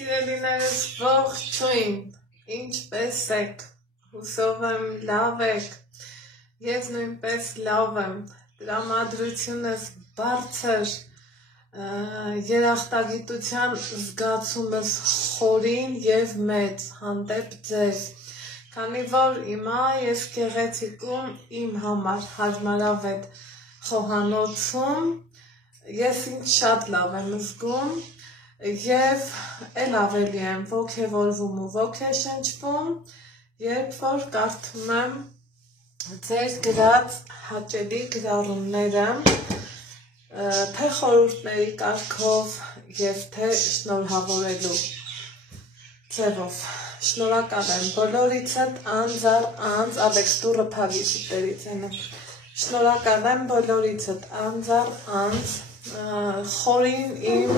Սիրելիներս ողջույն, ինչպես եք, հուսով եմ լավ եք, ես նույնպես լավ եմ, տրամադրությունս բարձր, երախտագիտության զգացումս խորին և մեծ հանդեպ ձեզ, քանի որ հիմա ես գեղեցիկում իմ համար հարմարավետ խոհանոցում, ես ինձ շատ լավ եմ զգում, և էլ ավելի եմ ոգևորվում ու ոգեշնչվում, երբ որ կարդում եմ ձեր գրած հաճելի գրառումները, թե խորհուրդների կարգով և թե շնորհավորելու ձևով։ Շնորհակալ եմ բոլորիցդ անձ Ալեքս դուռը փակի շուտերից են։ Շնորհակալ եմ բոլորիցդ անձ խորին իմ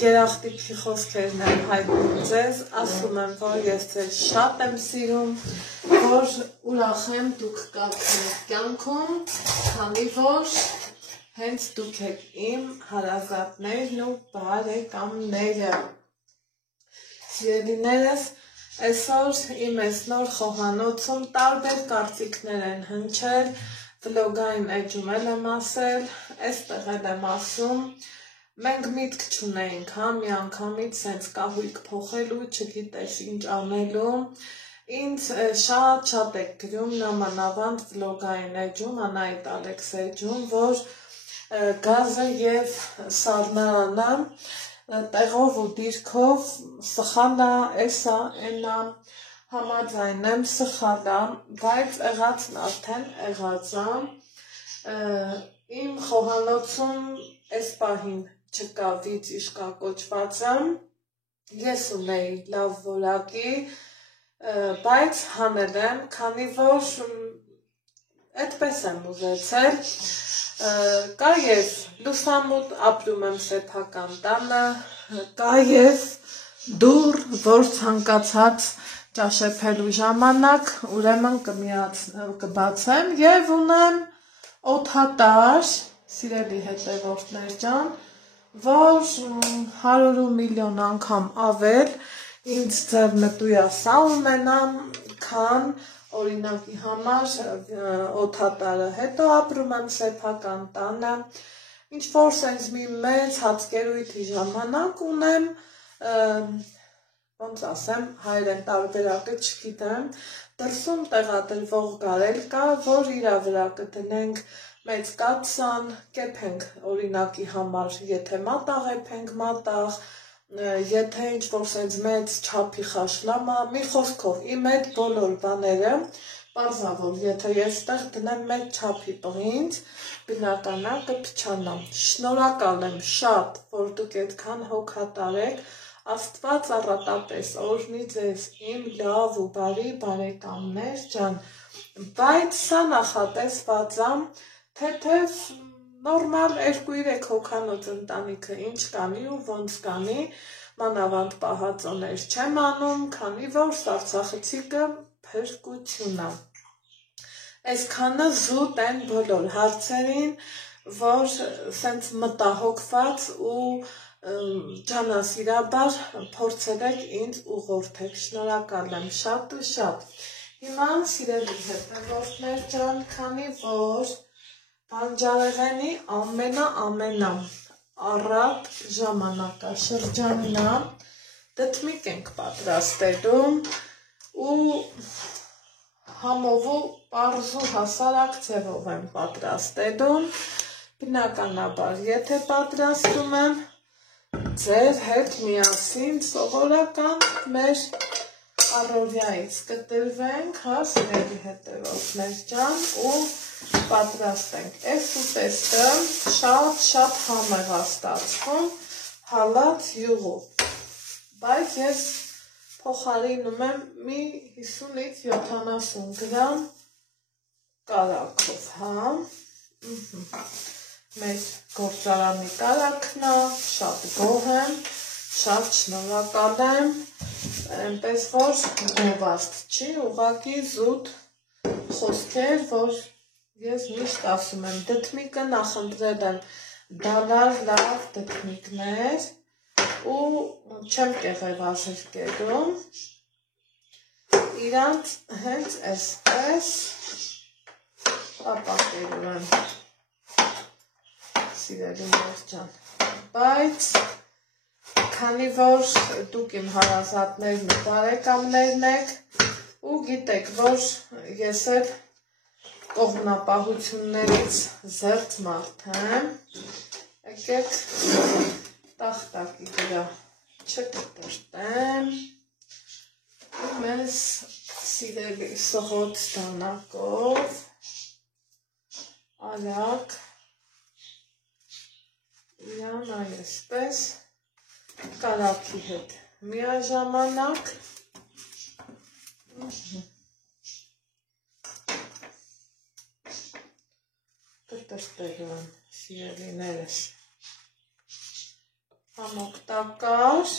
երախտիկի խոսքերն եմ հայտնում ձեզ, ասում եմ, որ ես ձեզ շատ եմ սիրում, որ ուրախ եմ դուք կաք կյանքում, քանի որ հենց դուք եք իմ հարազատներն ու բարեկամները։ Սիրելիներս, այսօր իմ այս նոր խոհանոցում տարբեր կարծիքներ են հնչել, վլոգային էջում էլ եմ ասել, այստեղ էլ եմ ասում, մենք միտք չունեինք, միանգամից սենց կահույք փոխելու, չգիտես ինչ անելու, ինձ շատ եք գրում նամանավանդ վլոգային էջում, Անահիտ Ալեքս էջում, որ գազը և սառնարանը տեղով ու դիրքով սխալա, էսա, էնա, համաձայն եմ սխալա, բայց եղածն արդեն եղածա, իմ խոհանոցում այս պահին չկա վիծիշկա կոչվածը, ես ունեի լավ որակի, բայց հանել եմ, քանի որ այդպես եմ ուզեցել, կա և լուսամուտ ապրում եմ սեփական տանը, կա և դուռ, որ ցանկացած ճաշեփելու ժամանակ ուրեմն կբացեմ և ունեմ օդատար, սիրելի հետևորդներ ջան, որ 100 միլիոն անգամ ավել ինձ ձեռնտույասա ունենամ, քան օրինակի համար օդատարը, հետո ապրում եմ սեփական տանը, ինչ-որ սենց մի մեծ հացկերույթի ժամանակ ունեմ, ոնց ասեմ, հայերեն տարբերակը չգիտեմ, դրսում տեղադրվող գարել կա, որ իրա վրա կդնենք մեծ կաթսան, կեփենք օրինակի համար, եթե մատաղ եփենք մատաղ, եթե ինչ-որ սենց մեծ չափի խաշլամա, մի խոսքով իմ այդ բոլոր բաները, պարզա որ եթե ես տեղ դնեմ մեծ չափի պղինձ, բնականա կփչանա։ Շնորհակալ եմ շատ, որ դուք այդքան հոգատար եք, Աստված առատապես օրհնի ձեզ իմ լավ ու բարի բարեկամներ ջան, բայց սա նախատեսված է, թեթև նորմալ 2-3 հոգանոց ընտանիքը ինչ կանի ու ոնց կանի, մանավանդ պահածոներ չեմ անում, քանի որ Արցախցիքը փրկություն է։ Այսքանը զուտ են բոլոր հարցերին, որ սենց մտահոգված ու ջանասիրաբար փորձել եք ինձ ուղղորդել, շնորհակալ եմ շատ ու շատ։ Հիմա սիրելի հետևորդներ ջան, քանի որ բանջարեղենի ամենա առատ ժամանակաշրջանն է, դդմիկ ենք պատրաստելու ու համով ու պարզ ու հասարակ ձևով եմ պատրաստելու, բնականաբար, եթե պատրաստում եմ, ձեր հետ միասին սովորական մեր առօրյայից կտրվենք, սիրելի հետևորդներ ջան, ու պատրաստենք։ Այս ուտեստը շատ համեղ է ստացվում հալած յուղով, բայց ես փոխարինում եմ մի 50-ից 70 գրամ կարագով, մեր գործարանի կարագն է, շատ գոհ եմ, շատ շնորհակալ եմ, այնպես որ գովաստ չի, ուղղակի զուտ խոսքեր, որ ես միշտ ասում եմ, դդմիկը նախընտրել եմ դալար լավ դդմիկներ, ու չեմ կեղևազր կերում, իրանց հենց այսպես ապակերում եմ, սիրելիներ ջան, բայց քանի որ դուք իմ հարազատներն ու բարեկամներն եք ու գիտեք, որ ես էլ կողմնապահություններից զերծ մարդ եմ, եկեք տախտակի վրա չկտրտեմ ու մեզ սիրելի սղոց դանակով արագ իրան այսպես կարակի հետ միաժամանակ կտրտելու եմ սիրելիներս համ օգտակար,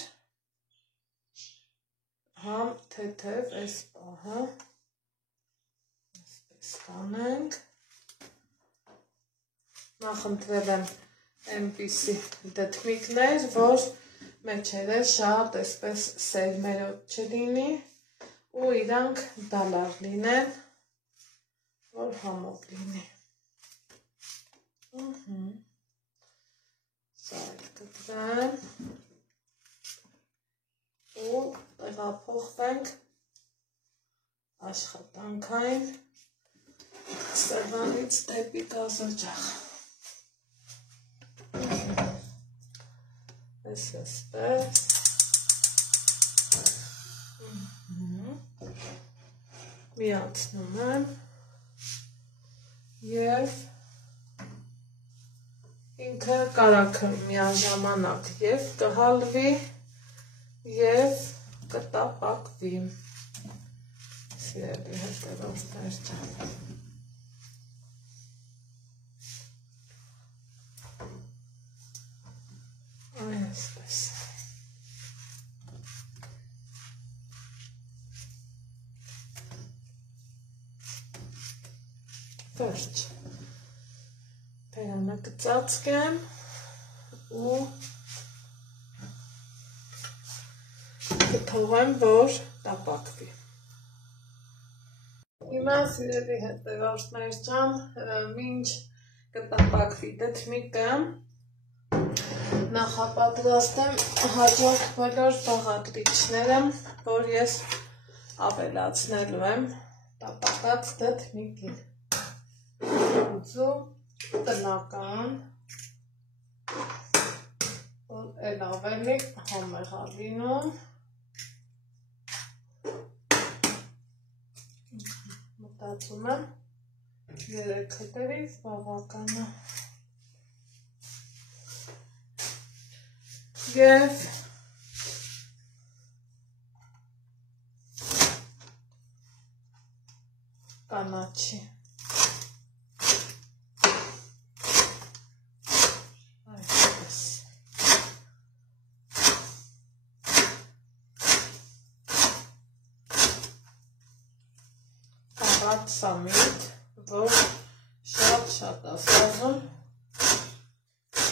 համ թեթև այս պահը այսպես կանենք, նախընտրել եմ այնպիսի դդմիկներ, որ մեջերը շատ այսպես սերմերոտ չլինի ու իրանք դալար լինեն, որ համով լինի։ Սա էլ կտրեմ ու տեղափոխվենք աշխատանքային սեղանից դեպի գազօջախ։ Այսպես միացնում եմ և ինքը կարաքը միաժամանակ և կհալվի և կտապակվի, սիրելի հետևորդներ ջան։ Այսպես։ Վերջ։ Բերանը կծածկեմ ու կթողեմ, որ տապակվի։ Հիմա սիրելի հետևորդներ ջան, մինչ կտապակվի դդմիկը, նախապատրաստեմ հաջորդ բոլոր բաղադրիչները, որ ես ավելացնելու եմ տապակած դդմիկին։ Ուզու տնական, որ էլ ավելի համեղ է լինում, մտածում եմ 3 հետևից բավական է և կանաչի սամիտ, որ շատ ասազում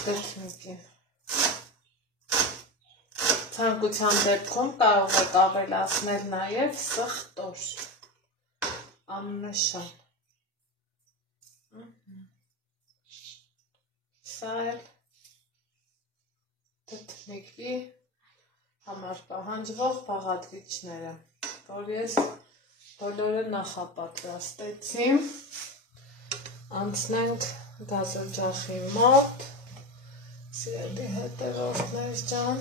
դդմիկին։ Ցանկության դեպքում կարող եք ավելացնել նաև սխտոր, աննշան։ Սա էլ դդմիկի համար պահանջվող բաղադրիչները, որ ես բոլորը նախապատրաստեցի, անցնենք գազօջախի մոտ, սիրելի հետևորդներ ջան,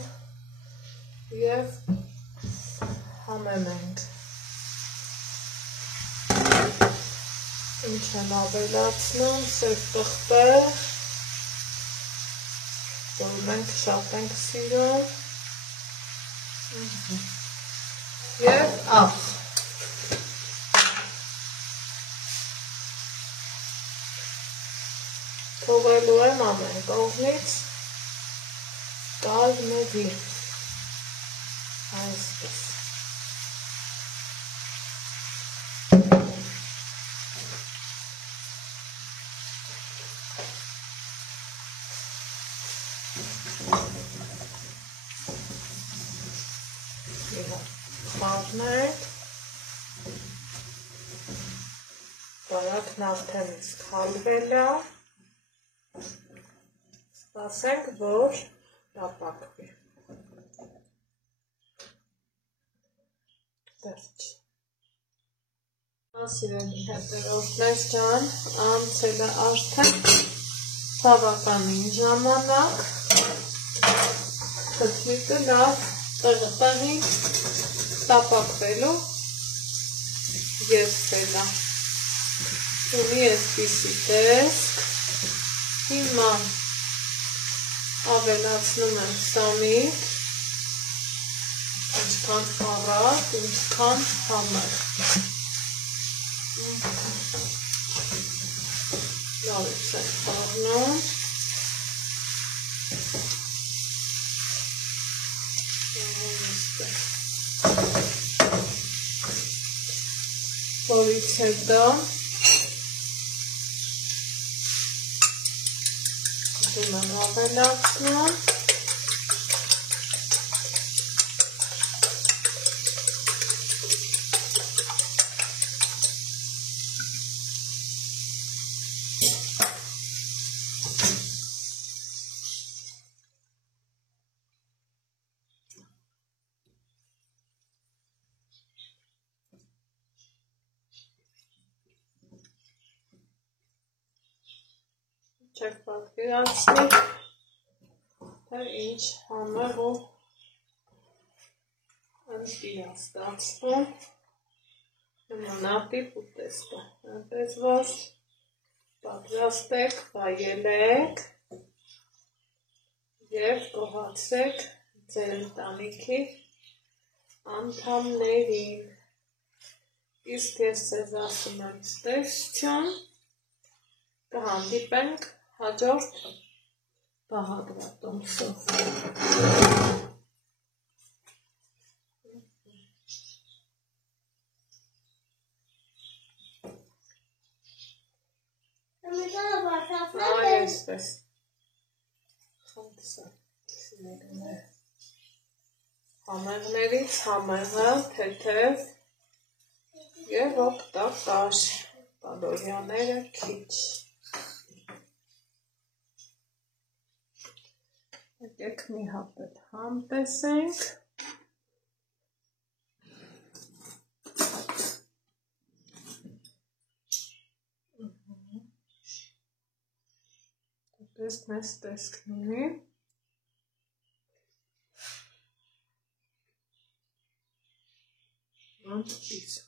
և համեմենք։ Ինչ եմ ավելացնում, սև պղպեղ, որ մենք շատ ենք սիրում, և աղ։ Թողելու եմ ամեն կողմից կազմվի, այսպես։ մարնենք, բարակն արդեն իսկ հալվել է, սպասենք, որ տապակվի, դերջ, սիրելի հետևորդներ ջան, անցել է արդեն բավականին ժամանակ, խցիկը լավ տեղին տապակվելու եզվել է, ունի այսպիսի տեսք, հիմա ավելացնում եմ սամիկ, ինչքան առատ, ինչքան համեղ, լավից ենք խառնում, որից հետո դու եմ ավելացնում, չեք պատկերացնի, թե ինչ համեղ ու ընտի է ստացվում, նմանատիպ ուտեստը, այնպես որ պատրաստեք, վայելեք և գոհացեք ձեր ընտանիքի անդամներին, իսկ ես ձեզ ասում եմ ստեղծություն, կհանդիպենք հաջորդ բաղադրատոմսով։ Այսպես համեղներից համեղը, թեթև և օգտակար, կալորիաները քիչ։ Եկեք մի հատ էլ համ տեսենք։ Տեսքն էս տեսքն ունի։ Անտից։